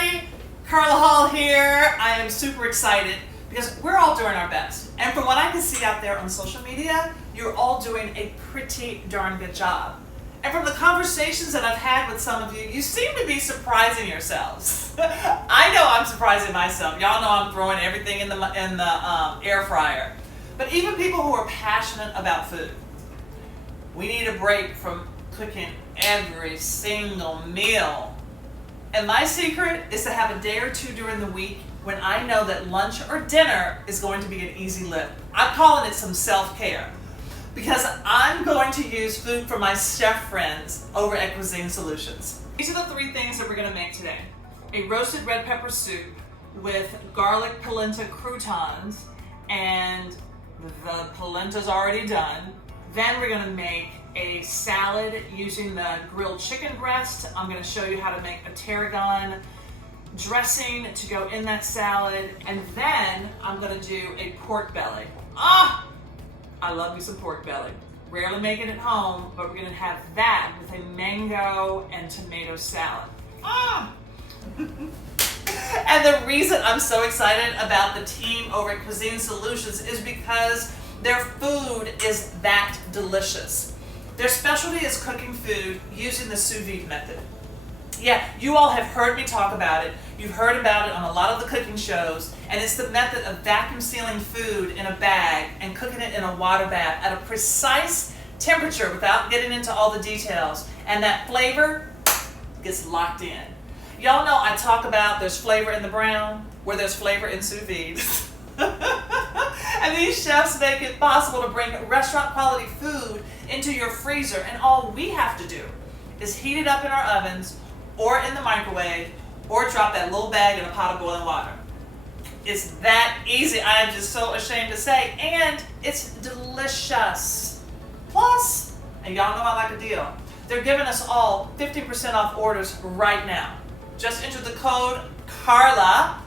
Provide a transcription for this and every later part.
everybody, Carla Hall here. I am super excited because we're all doing our best. And from what I can see out there on social media, you're all doing a pretty darn good job. And from the conversations that I've had with some of you, you seem to be surprising yourselves. I know I'm surprising myself. Y'all know I'm throwing everything in the air fryer. But even people who are passionate about food, we need a break from cooking every single meal. And my secret is to have a day or two during the week when I know that lunch or dinner is going to be an easy lift. I'm calling it some self-care because I'm going to use food for my chef friends over at Cuisine Solutions. These are the three things that we're going to make today. A roasted red pepper soup with garlic polenta croutons, and the polenta's already done. Then we're going to make a salad using the grilled chicken breast. I'm going to show you how to make a tarragon dressing to go in that salad. And then I'm going to do a pork belly. I love me some pork belly. Rarely make it at home, but we're going to have that with a mango and tomato salad. And the reason I'm so excited about the team over at Cuisine Solutions is because their food is that delicious. Their specialty is cooking food using the Sous Vide method. Yeah, you all have heard me talk about it. You've heard about it on a lot of the cooking shows, and it's the method of vacuum sealing food in a bag and cooking it in a water bath at a precise temperature without getting into all the details, and that flavor gets locked in. Y'all know I talk about there's flavor in the brown, where there's flavor in Sous Vide. And these chefs make it possible to bring restaurant quality food into your freezer, and all we have to do is heat it up in our ovens or in the microwave or drop that little bag in a pot of boiling water. It's that easy. I am just so ashamed to say, and it's delicious. Plus, and y'all know I like a deal, they're giving us all 15% off orders right now. Just enter the code Carla.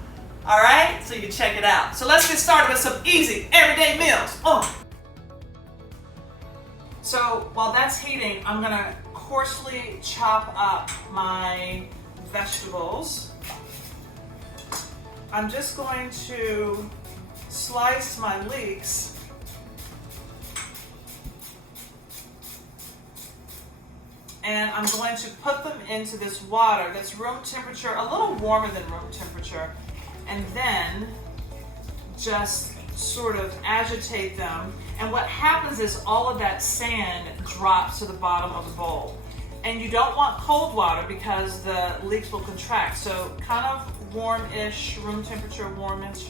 All right, so you can check it out. So let's get started with some easy everyday meals. So while that's heating, I'm gonna coarsely chop up my vegetables. I'm just going to slice my leeks. And I'm going to put them into this water that's room temperature, a little warmer than room temperature, and then just sort of agitate them. And what happens is all of that sand drops to the bottom of the bowl. And you don't want cold water because the leeks will contract. So kind of warm-ish, room temperature warmish.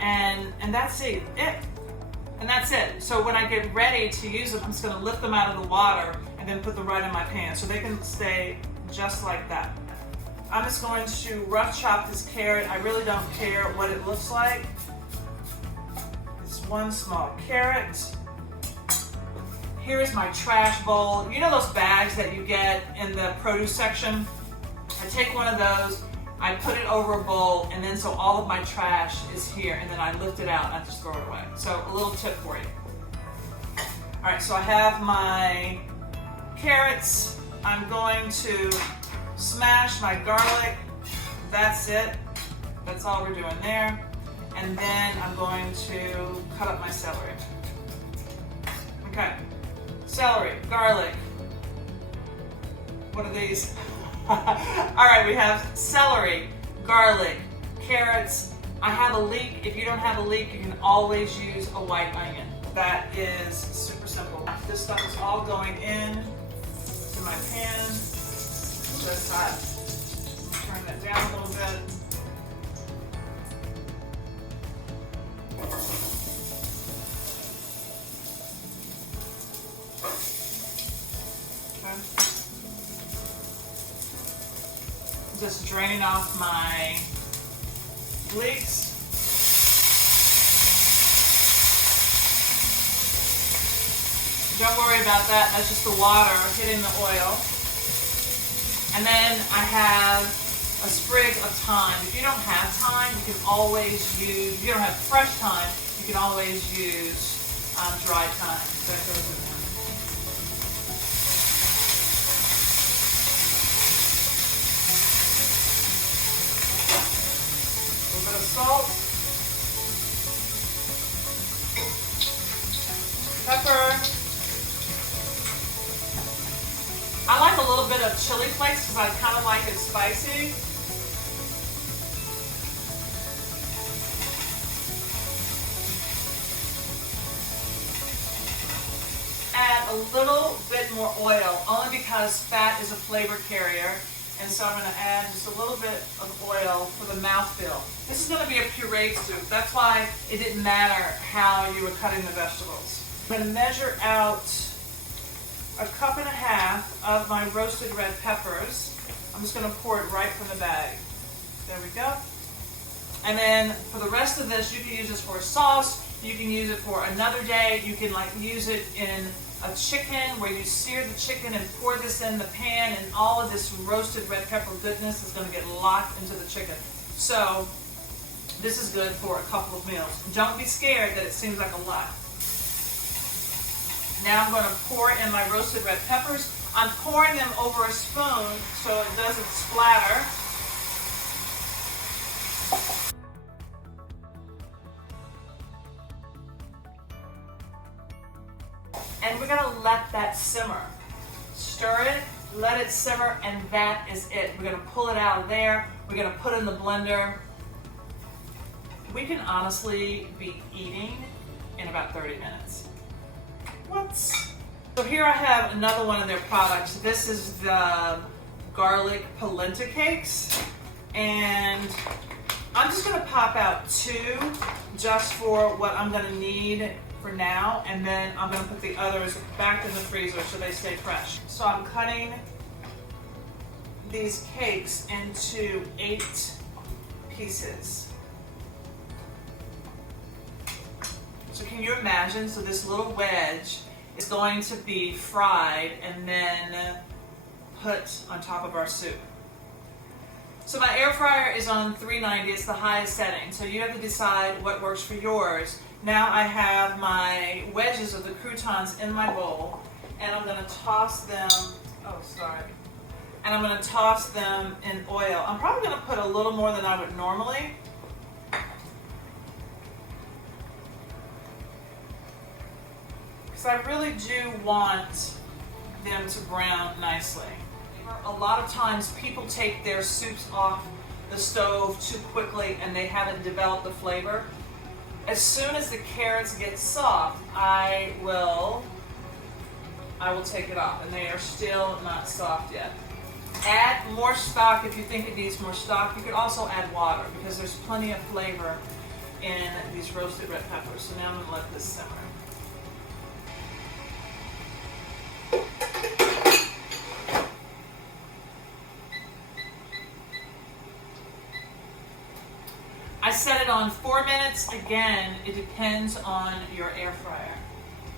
And that's it. And that's it. So when I get ready to use them, I'm just gonna lift them out of the water and then put them right in my pan so they can stay just like that. I'm just going to rough chop this carrot. I really don't care what it looks like. It's one small carrot. Here's my trash bowl. You know those bags that you get in the produce section? I take one of those, I put it over a bowl, and then so all of my trash is here, and then I lift it out and I just throw it away. So a little tip for you. All right, so I have my carrots. I'm going to smash my garlic. That's it. That's all we're doing there. And then I'm going to cut up my celery. Okay. Celery, garlic. What are these? All right, we have celery, garlic, carrots. I have a leek. If you don't have a leek, you can always use a white onion. That is super simple. This stuff is all going in to my pan. Just hot. Turn that down a little bit. Okay. Just draining off my leeks. Don't worry about that. That's just the water hitting the oil. And then I have a sprig of thyme. If you don't have thyme, you can always use, if you don't have fresh thyme, you can always use dry thyme. That goes in there. of chili flakes because I kind of like it spicy. Add a little bit more oil, only because fat is a flavor carrier. And so I'm going to add just a little bit of oil for the mouthfeel. This is going to be a pureed soup. That's why it didn't matter how you were cutting the vegetables. I'm going to measure out 1.5 cups of my roasted red peppers. I'm just going to pour it right from the bag. There we go. And then for the rest of this, you can use this for a sauce. You can use it for another day. You can use it in a chicken where you sear the chicken and pour this in the pan, and all of this roasted red pepper goodness is going to get locked into the chicken. So this is good for a couple of meals. Don't be scared that it seems like a lot. Now I'm going to pour in my roasted red peppers. I'm pouring them over a spoon so it doesn't splatter. And we're going to let that simmer. Stir it, let it simmer, and that is it. We're going to pull it out of there. We're going to put it in the blender. We can honestly be eating in about 30 minutes. What? So here I have another one of their products. This is the garlic polenta cakes. And I'm just going to pop out 2 just for what I'm going to need for now, and then I'm going to put the others back in the freezer so they stay fresh. So I'm cutting these cakes into 8 pieces. So can you imagine? So this little wedge is going to be fried and then put on top of our soup. So my air fryer is on 390, it's the highest setting, so you have to decide what works for yours. Now I have my wedges of the croutons in my bowl, and I'm going to toss them, and I'm going to toss them in oil. I'm probably going to put a little more than I would normally. Because I really do want them to brown nicely. A lot of times people take their soups off the stove too quickly and they haven't developed the flavor. As soon as the carrots get soft, I will take it off, and they are still not soft yet. Add more stock if you think it needs more stock. You could also add water because there's plenty of flavor in these roasted red peppers. So now I'm going to let this simmer. I set it on 4 minutes. Again, it depends on your air fryer.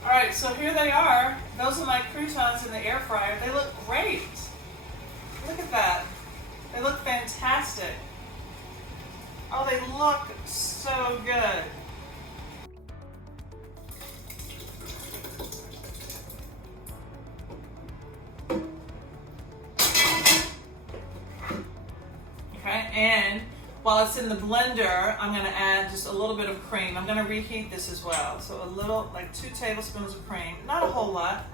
All right, so here they are. Those are my croutons in the air fryer. They look great. Look at that. They look fantastic. Oh, they look so good. Okay, and while it's in the blender, I'm going to add just a little bit of cream. I'm going to reheat this as well. So a little, like 2 tablespoons of cream. Not a whole lot.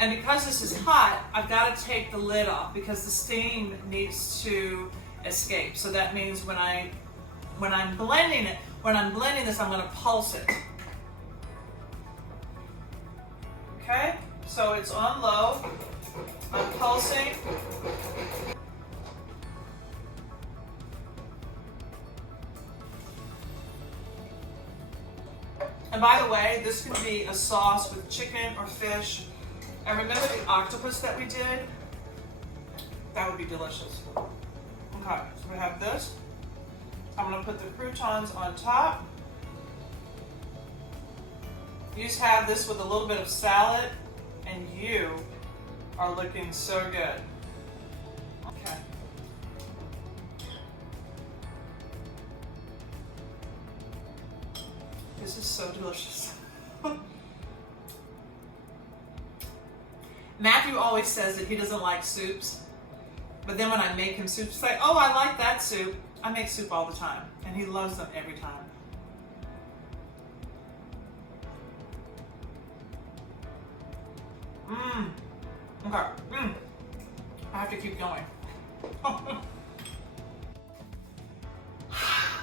And because this is hot, I've got to take the lid off because the steam needs to escape. So that means when I'm blending this, I'm going to pulse it. Okay? So it's on low. I'm pulsing. And by the way, this could be a sauce with chicken or fish. And remember the octopus that we did? That would be delicious. Okay, so we have this. I'm going to put the croutons on top. You just have this with a little bit of salad, and you are looking so good. Okay. This is so delicious. Matthew always says that he doesn't like soups, but then when I make him soup, he's like, oh, I like that soup. I make soup all the time, and he loves them every time. Okay. I have to keep going.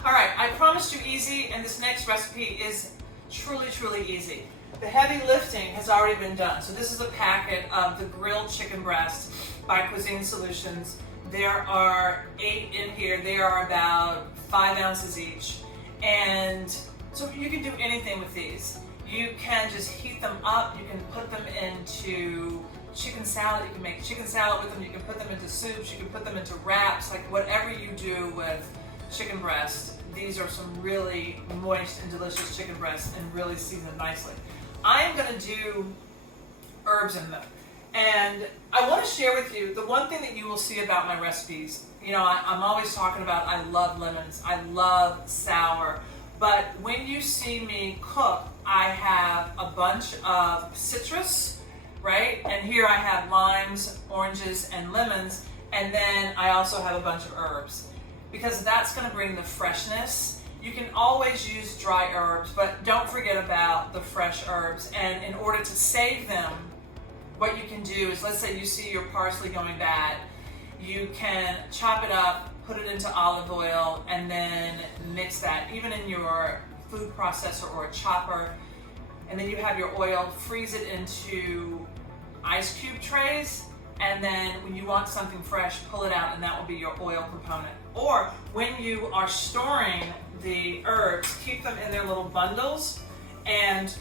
All right, I promised you easy, and this next recipe is truly, truly easy. The heavy lifting has already been done. So this is a packet of the grilled chicken breast by Cuisine Solutions. There are 8 in here. They are about 5 ounces each. And so you can do anything with these. You can just heat them up. You can put them into chicken salad. You can make chicken salad with them. You can put them into soups. You can put them into wraps. Like whatever you do with chicken breast, these are some really moist and delicious chicken breasts and really seasoned nicely. I am going to do herbs in them. And I want to share with you the one thing that you will see about my recipes. You know, I'm always talking about I love lemons, I love sour, but when you see me cook, I have a bunch of citrus, right? And here I have limes, oranges, and lemons, and then I also have a bunch of herbs because that's going to bring the freshness. You can always use dry herbs, but don't forget about the fresh herbs. And in order to save them, what you can do is, let's say you see your parsley going bad, you can chop it up, put it into olive oil, and then mix that, even in your food processor or a chopper. And then you have your oil, freeze it into ice cube trays, and then when you want something fresh, pull it out, and that will be your oil component. Or when you are storing the herbs, keep them in their little bundles and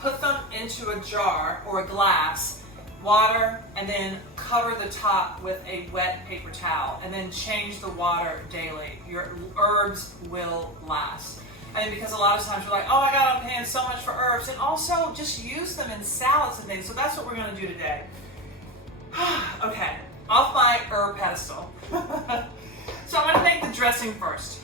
put them into a jar or a glass, water, and then cover the top with a wet paper towel, and then change the water daily. Your herbs will last. I mean, because a lot of times you're like, oh my God, I'm paying so much for herbs, and also just use them in salads and things. So that's what we're going to do today. Okay, off my herb pedestal. So I'm going to make the dressing first.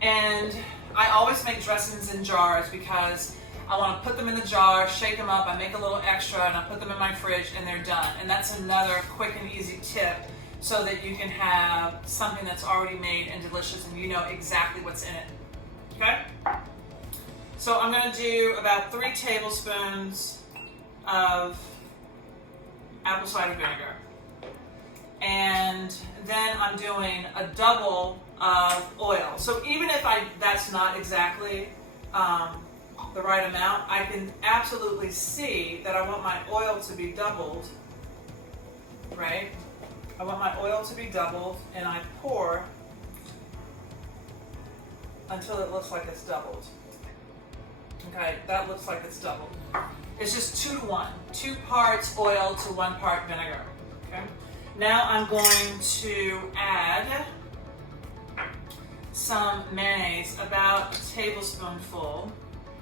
And I always make dressings in jars because I want to put them in the jar, shake them up, I make a little extra, and I put them in my fridge, and they're done. And that's another quick and easy tip so that you can have something that's already made and delicious and you know exactly what's in it. Okay? So I'm going to do about 3 tablespoons of apple cider vinegar. And then I'm doing a double of oil. So even if that's not exactly the right amount, I can absolutely see that I want my oil to be doubled, right? I want my oil to be doubled, and I pour until it looks like it's doubled. Okay, that looks like it's doubled. It's just 2 to 1, 2 parts oil to 1 part vinegar. Okay. Now I'm going to add some mayonnaise, about a tablespoonful.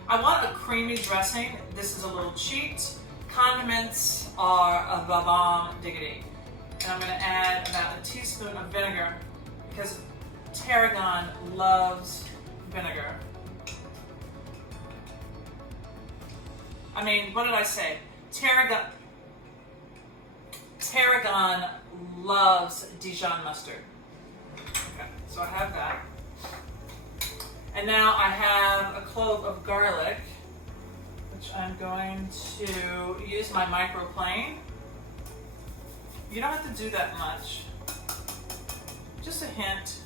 I want a creamy dressing. This is a little cheat. Condiments are a bomb diggity. And I'm going to add about a teaspoon of vinegar because Tarragon loves vinegar. I mean, what did I say? Tarragon loves Dijon Mustard. Okay, so I have that. And now I have a clove of garlic, which I'm going to use my microplane. You don't have to do that much, just a hint.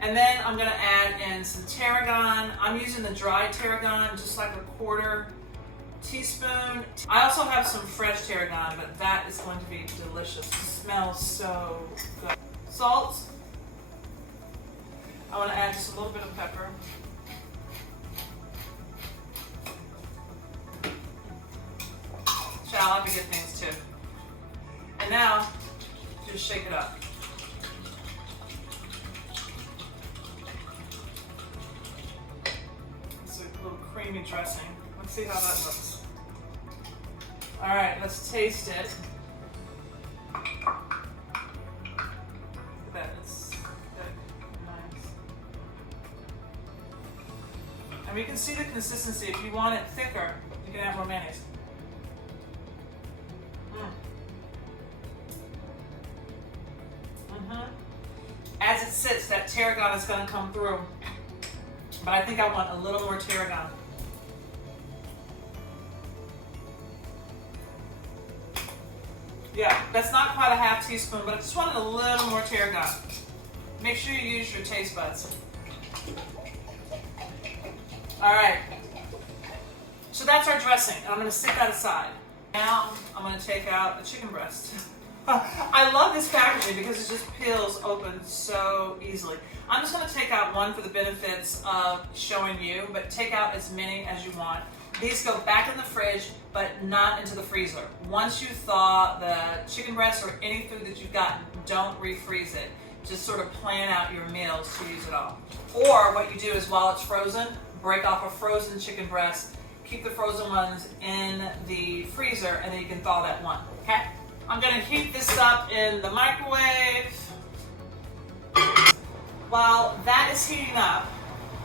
And then I'm going to add in some tarragon. I'm using the dry tarragon, just like a 1/4 teaspoon. I also have some fresh tarragon, but that is going to be delicious. It smells so good. Salt. I want to add just a little bit of pepper. Shallot, we get things too. And now, just shake it up. It's a little creamy dressing. Let's see how that looks. All right, let's taste it. Look at that, it's good, nice. And we can see the consistency. If you want it thicker, you can add more mayonnaise. As it sits, that tarragon is going to come through. But I think I want a little more tarragon. Yeah, that's not quite a half teaspoon, but I just wanted a little more tarragon. Make sure you use your taste buds. All right. So that's our dressing, and I'm going to stick that aside. Now I'm going to take out a chicken breast. I love this packaging because it just peels open so easily. I'm just going to take out one for the benefits of showing you, but take out as many as you want. These go back in the fridge, but not into the freezer. Once you thaw the chicken breast or any food that you've gotten, don't refreeze it. Just sort of plan out your meals to use it all. Or what you do is while it's frozen, break off a frozen chicken breast, keep the frozen ones in the freezer, and then you can thaw that one, okay? I'm gonna heat this up in the microwave. While that is heating up,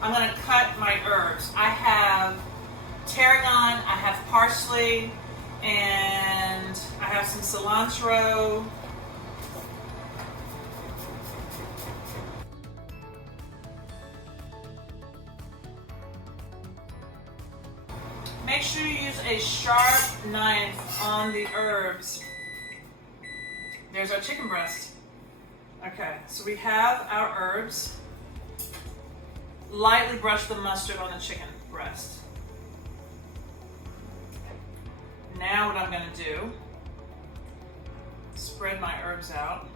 I'm gonna cut my herbs. I have tarragon, I have parsley, and I have some cilantro. Make sure you use a sharp knife on the herbs. There's our chicken breast. Okay, so we have our herbs. Lightly brush the mustard on the chicken breast. Now what I'm going to do, spread my herbs out.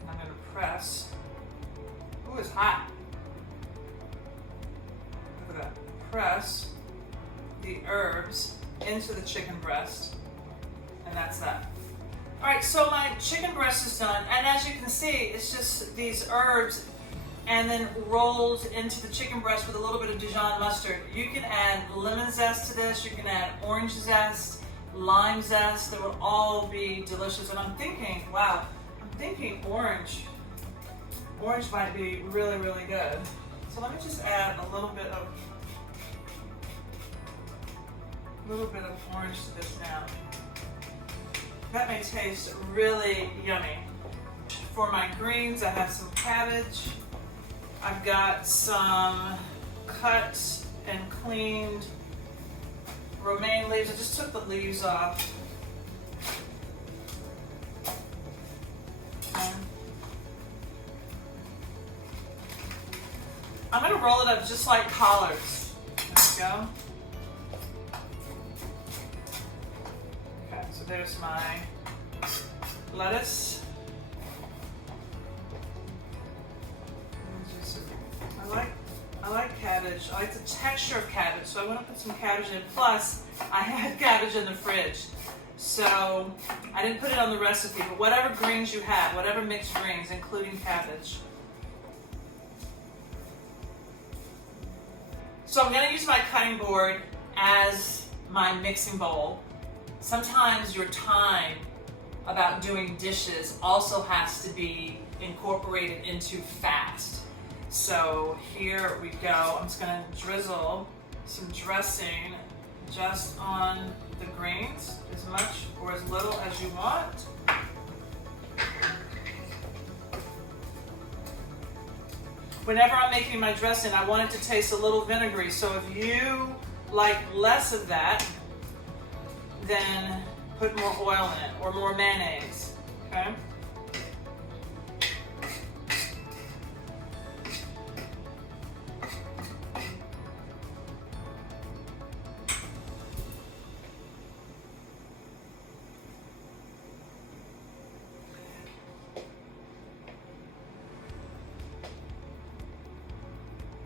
And I'm going to press. Ooh, it's hot. Look at that. Press the herbs into the chicken breast. And that's that. All right, so my chicken breast is done. And as you can see, it's just these herbs and then rolled into the chicken breast with a little bit of Dijon mustard. You can add lemon zest to this. You can add orange zest, lime zest. They will all be delicious. And I'm thinking, wow, orange. Orange might be really, really good. So let me just add a little bit of orange to this now. That may taste really yummy. For my greens, I have some cabbage. I've got some cut and cleaned romaine leaves. I just took the leaves off. I'm going to roll it up just like collards. There we go. Okay, so there's my lettuce. I like cabbage. I like the texture of cabbage, so I want to put some cabbage in. Plus, I had cabbage in the fridge, so I didn't put it on the recipe, but whatever greens you have, whatever mixed greens, including cabbage. So I'm going to use my cutting board as my mixing bowl. Sometimes your time about doing dishes also has to be incorporated into fast. So here we go. I'm just going to drizzle some dressing just on the greens, as much or as little as you want. Whenever I'm making my dressing, I want it to taste a little vinegary. So if you like less of that, then put more oil in it or more mayonnaise, okay?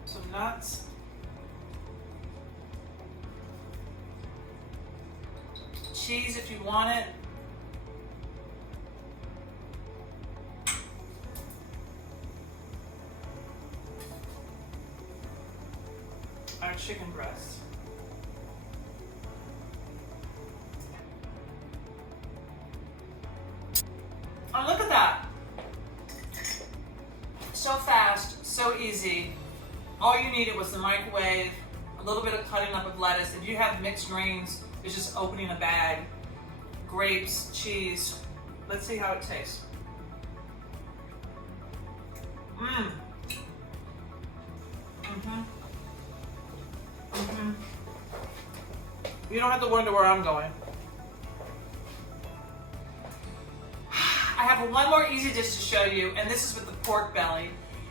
Some nuts. Cheese if you want it. Our chicken breast. Oh, look at that. So fast, so easy. All you needed was the microwave, a little bit of cutting up of lettuce. If you have mixed greens, it's just opening a bag. Grapes, cheese. Let's see how it tastes. You don't have to wonder where I'm going. I have one more easy dish to show you, and this is with the pork belly.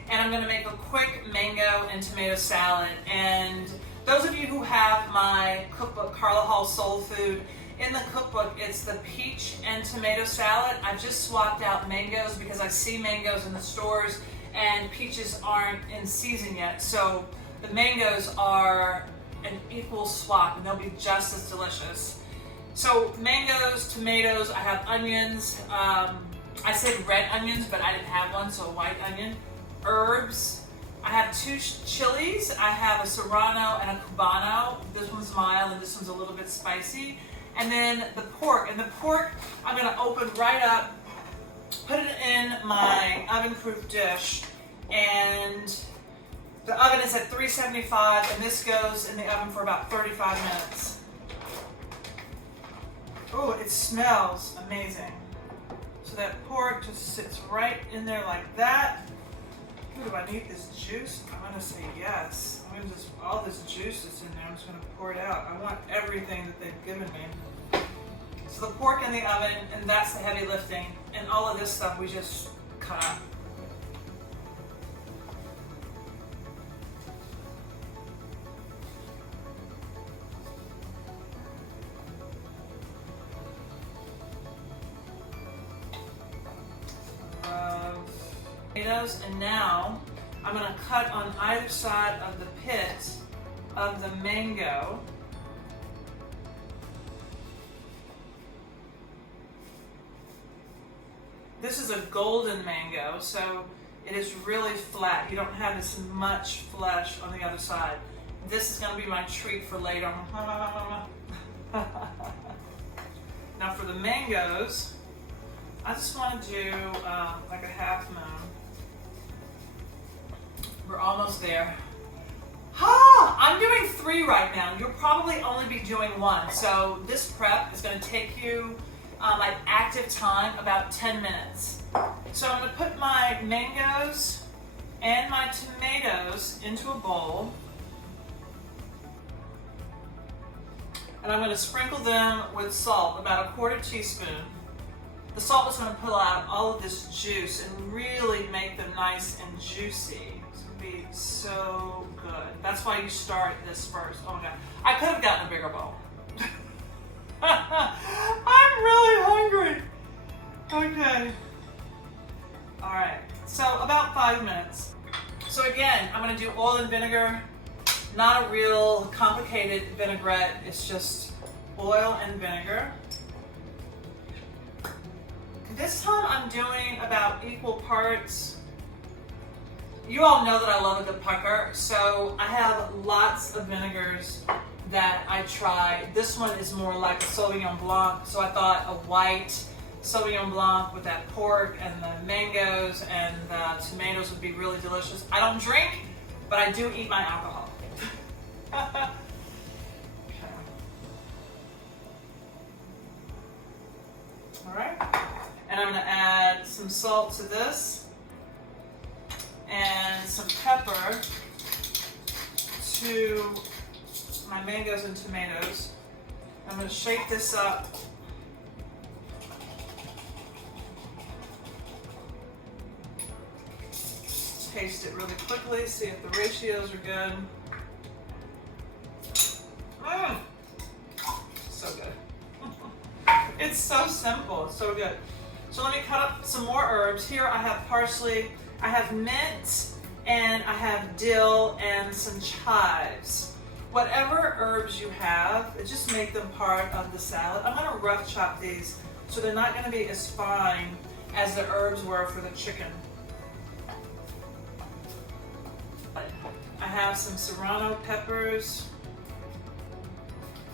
And I'm gonna make a quick mango and tomato salad. And those of you who have my cookbook, Carla Hall Soul Food, in the cookbook, it's the peach and tomato salad. I've just swapped out mangoes because I see mangoes in the stores and peaches aren't in season yet. So the mangoes are an equal swap and they'll be just as delicious. So mangoes, tomatoes, I have onions. I said red onions, but I didn't have one, so a white onion. Herbs. I have 2 chilies. I have a serrano and a cubano. This one's mild and this one's a little bit spicy. And then the pork. And the pork I'm going to open right up, put it in my oven-proof dish, and the oven is at 375, and this goes in the oven for about 35 minutes. Oh, it smells amazing. So that pork just sits right in there like that. Ooh, do I need this juice? I'm gonna say yes. I'm gonna just, all this juice that's in there, I'm just gonna pour it out. I want everything that they've given me. So the pork in the oven, and that's the heavy lifting. And all of this stuff we just cut up. Tomatoes, and now I'm going to cut on either side of the pit of the mango. This is a golden mango, so it is really flat. You don't have as much flesh on the other side. This is going to be my treat for later. Now for the mangoes, I just want to do like a half moon. We're almost there. I'm doing 3 right now. You'll probably only be doing 1. So this prep is going to take you at active time about 10 minutes. So I'm going to put my mangoes and my tomatoes into a bowl. And I'm going to sprinkle them with salt, about a 1/4 teaspoon. The salt is going to pull out all of this juice and really make them nice and juicy. It's going to be so good. That's why you start this first. Oh my God. I could have gotten a bigger bowl. I'm really hungry. Okay. All right. So about 5 minutes. So again, I'm going to do oil and vinegar. Not a real complicated vinaigrette. It's just oil and vinegar. This time I'm doing about equal parts. You all know that I love a good pucker, so I have lots of vinegars that I try. This one is more like a Sauvignon Blanc, so I thought a white Sauvignon Blanc with that pork and the mangoes and the tomatoes would be really delicious. I don't drink, but I do eat my alcohol. Okay. All right. And I'm going to add some salt to this and some pepper to my mangoes and tomatoes. I'm going to shake this up. Taste it really quickly, see if the ratios are good. So good. It's so simple, it's so good. So let me cut up some more herbs. Here I have parsley, I have mint, and I have dill and some chives. Whatever herbs you have, just make them part of the salad. I'm going to rough chop these so they're not going to be as fine as the herbs were for the chicken. I have some serrano peppers.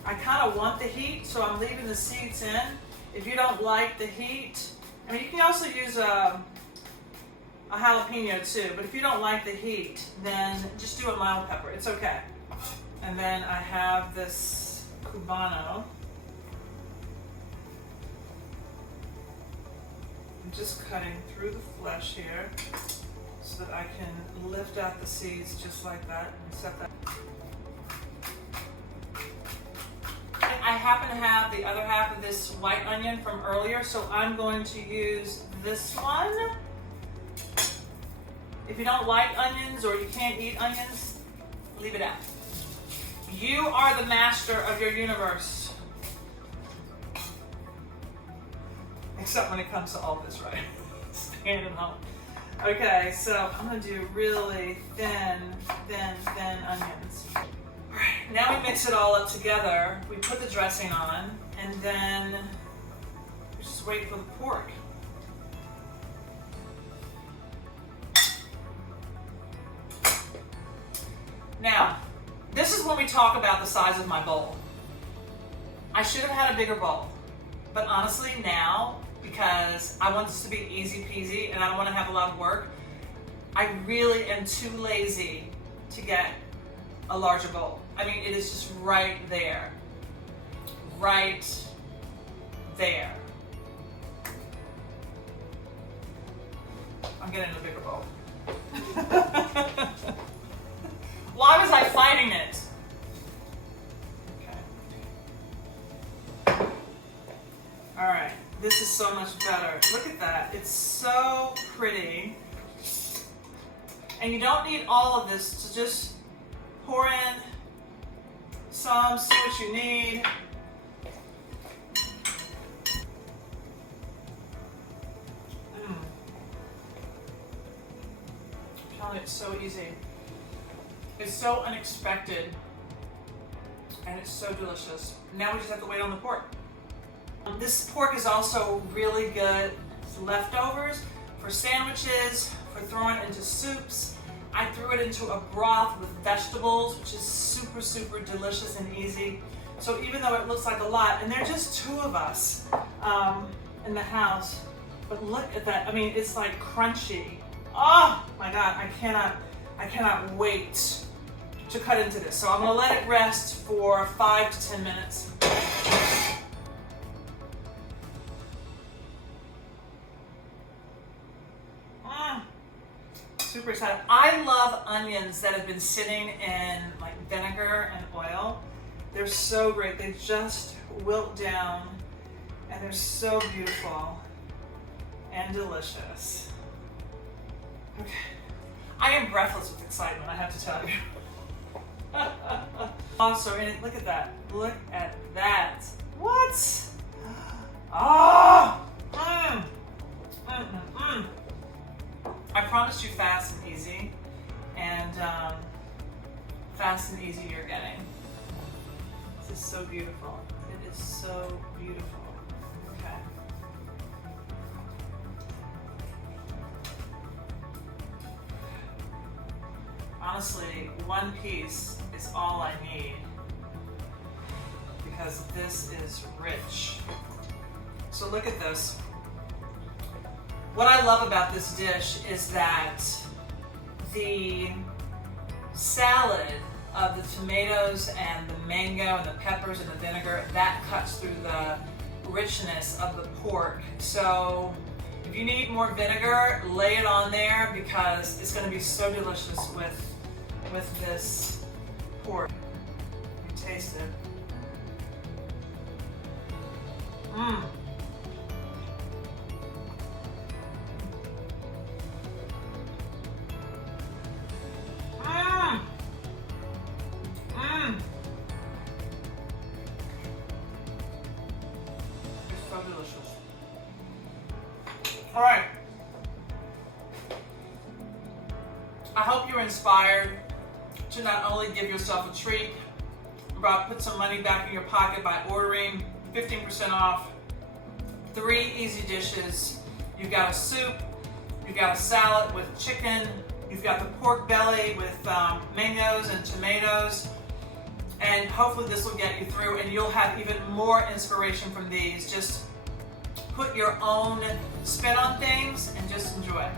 I kind of want the heat, so I'm leaving the seeds in. If you don't like the heat, I mean, you can also use a jalapeno too, but if you don't like the heat, then just do a mild pepper. It's okay. And then I have this cubano. I'm just cutting through the flesh here so that I can lift out the seeds just like that and set that. I happen to have the other half of this white onion from earlier, so I'm going to use this one. If you don't like onions or you can't eat onions, leave it out. You are the master of your universe. Except when it comes to all this, right? Staying at home. Okay, so I'm gonna do really thin onions. All right, now we mix it all up together. We put the dressing on, and then we just wait for the pork. Now, this is when we talk about the size of my bowl. I should have had a bigger bowl, but honestly now, because I want this to be easy peasy and I don't want to have a lot of work, I really am too lazy to get a larger bowl. I mean, it is just right there. Right there. I'm getting a bigger bowl. Why was I fighting it? Okay. All right, this is so much better. Look at that, it's so pretty. And you don't need all of this to just pour in some, see what you need. I'm telling you, it's so easy. It's so unexpected, and it's so delicious. Now we just have to wait on the pork. This pork is also really good for leftovers, for sandwiches, for throwing into soups. I threw it into a broth with vegetables, which is super, super delicious and easy. So even though it looks like a lot, and there are just two of us in the house, but look at that. I mean, it's like crunchy. Oh my God, I cannot wait to cut into this. So I'm gonna let it rest for 5 to 10 minutes. Super excited. I love onions that have been sitting in like vinegar and oil. They're so great. They just wilt down and they're so beautiful and delicious. Okay. I am breathless with excitement, I have to tell you. Also, and look at that. Look at that. What? Oh! I promised you fast and easy, and fast and easy you're getting. This is so beautiful. It is so beautiful. Okay. Honestly, one piece is all I need because this is rich. So look at this. What I love about this dish is that the salad of the tomatoes and the mango and the peppers and the vinegar, that cuts through the richness of the pork. So if you need more vinegar, lay it on there because it's going to be so delicious with this pork. You taste it. Mmm. All right. I hope you're inspired to not only give yourself a treat, but put some money back in your pocket by ordering 15% off 3 easy dishes. You've got a soup, you've got a salad with chicken, you've got the pork belly with mayonnaise and tomatoes, and hopefully this will get you through and you'll have even more inspiration from these. Just put your own spin on things and just enjoy.